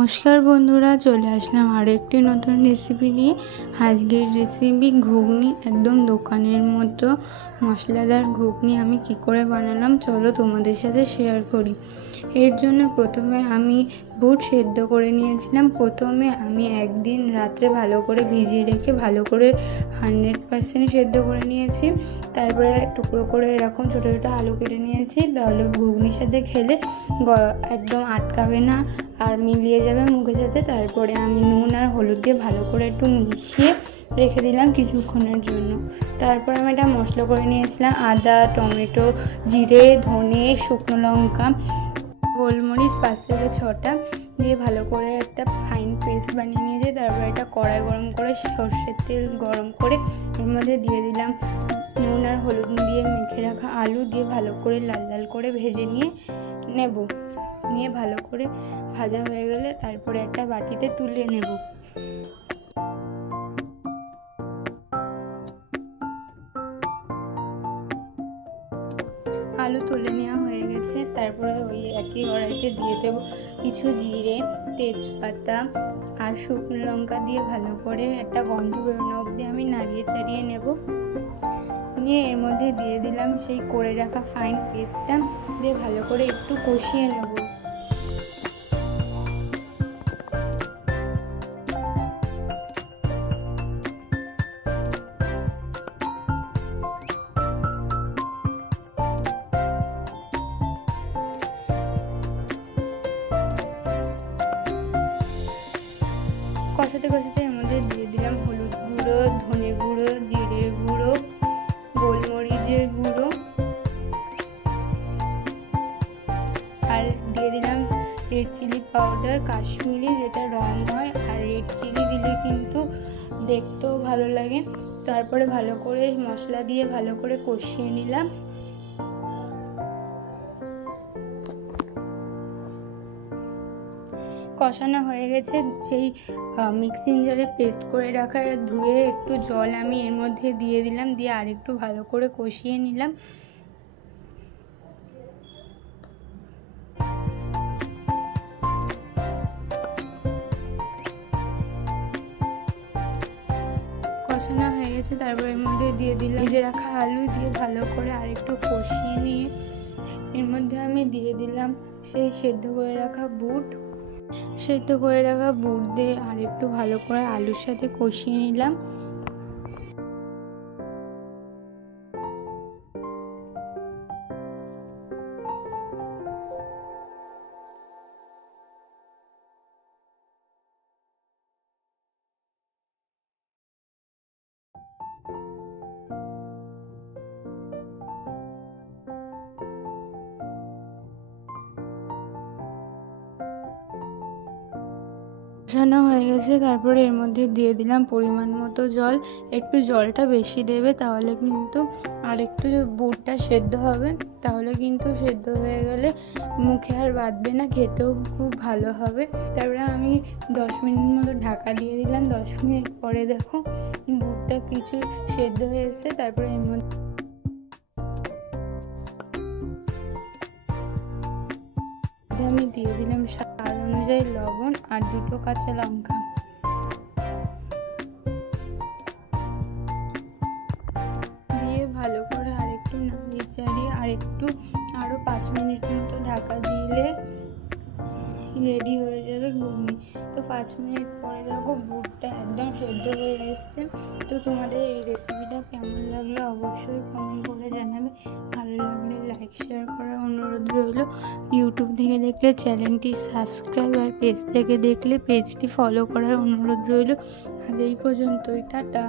নমস্কার বন্ধুরা, চলে আসলাম আরও একটি নতুন রেসিপি নিয়ে। আজকের রেসিপি ঘুগনি, একদম দোকানের মতো মশলাদার ঘুগনি আমি কি করে বানালাম চলো তোমাদের সাথে শেয়ার করি। এর জন্য প্রথমে আমি বুট সেদ্ধ করে নিয়েছিলাম। প্রথমে আমি একদিন রাত্রে ভালো করে ভিজিয়ে রেখে ভালো করে 100% সেদ্ধ করে নিয়েছি। তারপরে টুকরো করে এরকম ছোটো ছোটো আলু কেটে নিয়েছি, তাহলে ঘুগনির সাথে খেলে একদম আটকাবে না আর মিলিয়ে যাবে মুখের সাথে। তারপরে আমি নুন আর হলুদ দিয়ে ভালো করে একটু মিশিয়ে রেখে দিলাম কিছুক্ষণের জন্য। তারপর আমি এটা মশলা করে নিয়েছিলাম, আদা, টমেটো, জিরে, ধনে, শুকনো লঙ্কা, গোলমরিচ 5 থেকে 6টা দিয়ে ভালো করে একটা ফাইন পেস্ট বানিয়ে নিয়েছি। তারপর একটা কড়াই গরম করে সর্ষের তেল গরম করে এর মধ্যে দিয়ে দিলাম নুন আর হলুদ দিয়ে মেখে রাখা আলু দিয়ে ভালো করে লাল লাল করে ভেজে নিয়ে ভালো করে ভাজা হয়ে গেলে তারপরে একটা বাটিতে তুলে নেব। আলু তুলে নেওয়া হয়ে গেছে। তারপরে ওই একই কড়াইতে দিয়ে দেব কিছু জিরে, তেজপাতা আর শুকনো লঙ্কা দিয়ে ভালো করে একটা গন্ধ বেরোনো অবধি আমি নাড়িয়ে চাড়িয়ে নেব। নিয়ে এর মধ্যে দিয়ে দিলাম সেই করে রাখা ফাইন পেস্টটা দিয়ে ভালো করে একটু কষিয়ে নেব। কষাতে কষাতে এর মধ্যে দিয়ে দিলাম হলুদ গুঁড়ো, ধনে গুঁড়ো, জিরের গুঁড়ো, গোলমরিচের গুঁড়ো আর দিয়ে দিলাম রেড চিলি পাউডার, কাশ্মীরি যেটা রং হয়। আর রেড চিলি দিলে কিন্তু দেখতেও ভালো লাগে। তারপরে ভালো করে মশলা দিয়ে ভালো করে কষিয়ে নিলাম। কষানো হয়ে গেছে। সেই মিক্সিং জারে পেস্ট করে রাখা ধুয়ে একটু জল আমি এর মধ্যে দিয়ে দিলাম, দিয়ে আরেকটু ভালো করে কষিয়ে নিলাম। কষানো হয়ে গেছে। তারপর এর মধ্যে দিয়ে দিলাম ভেজে রাখা আলু দিয়ে ভালো করে আরেকটু কষিয়ে নিয়ে এর মধ্যে আমি দিয়ে দিলাম সেই সেদ্ধ করে রাখা বুট দিয়ে আরেকটু ভালো করে আলুর সাথে কষিয়ে নিলাম। কষানো হয়ে গেছে। তারপরে এর মধ্যে দিয়ে দিলাম পরিমাণ মতো জল। একটু জলটা বেশি দেবে, তাহলে কিন্তু আর একটু বুটটা সেদ্ধ হবে, তাহলে কিন্তু সেদ্ধ হয়ে গেলে মুখে আর বাঁধবে না, খেতেও খুব ভালো হবে। তারপরে আমি 10 মিনিট মতো ঢাকা দিয়ে দিলাম। 10 মিনিট পরে দেখো বুটটা কিছু সেদ্ধ হয়ে এসেছে। তারপরে এর মধ্যে আমি দিয়ে দিলাম স্বাদ অনুযায়ী লবণ আর 2টো কাঁচা লঙ্কা। দিয়ে ভালো করে আরেকটু নাড়িয়ে চাড়িয়ে আরও 5 মিনিট মতো ঢাকা দিলে রেডি হয়ে যাবে ঘুগনি। তো 5 মিনিট পরে দেখো বুটটা একদম সেদ্ধ হয়ে এসছে। তো তোমাদের এই রেসিপিটা কেমন লাগলো অবশ্যই কমেন্ট করে জানাবে। ভালো লাগলে লাইক শেয়ার করার অনুরোধ রইল। ইউটিউব থেকে দেখলে চ্যানেলটি সাবস্ক্রাইব আর পেজ থেকে দেখলে পেজটি ফলো করার অনুরোধ রইল। আজ এই পর্যন্তই, টাটা।